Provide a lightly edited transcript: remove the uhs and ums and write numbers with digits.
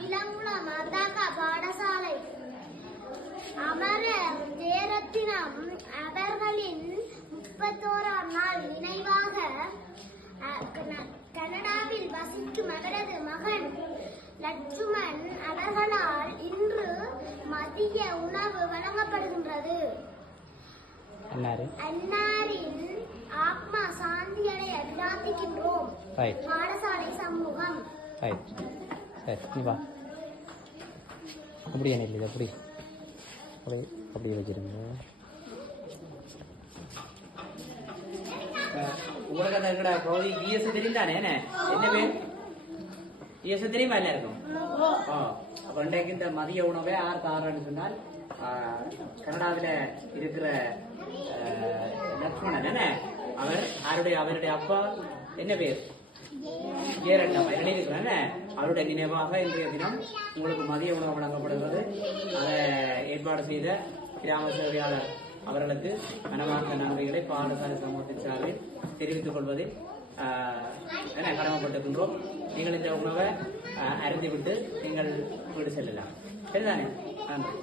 விலங்குளம் மர்தாக்கா பாடசாலை அமரர் ஜெயரத்தினம் அவர்களின் 31ஆம் நாள் நினைவாக கனடாவில் வசிக்கும் அவரது மகன் லட்சுமண் அவர்களால் இன்று மதிய உணவு வழங்கப்படுகின்றது. அன்னாரின் ஆத்மா சாந்தியடைய பிரார்த்திக்கின்றோம். பாடசாலை சமூகம். அப்படியே இல்லை அப்படியே வச்சிருங்க. உங்களுக்கு அந்த இருக்கிற பகுதி இஎஸ் தெரியுதானே? என்ன பேர் இஎஸ் தெரியுமா எல்லாருக்கும்? அப்ப இன்றைக்கு இந்த மதிய உணவை யார் தாரன்னு சொன்னால் கனடாவில் இருக்கிற லட்சுமணன் என்ன அவர் அவருடைய அப்பா என்ன பேர் ஜெயரட்னம் எழுதியிருக்கிறாங்க. அவருடைய நினைவாக இன்றைய தினம் உங்களுக்கு மதிய உணவு வழங்கப்படுகிறது. அதை ஏற்பாடு செய்த கிராம சேவையாளர் அவர்களுக்கு மனமார்ந்த நன்றிகளை பாடசாலை சமூகத்தின் சார்பில் தெரிவித்துக் கொள்வதில் கடமைப்பட்டிருக்கின்றோம். நீங்கள் இந்த உணவை அருந்திவிட்டு நீங்கள் வீடு செல்லலாம். சரிதானே? நன்றி.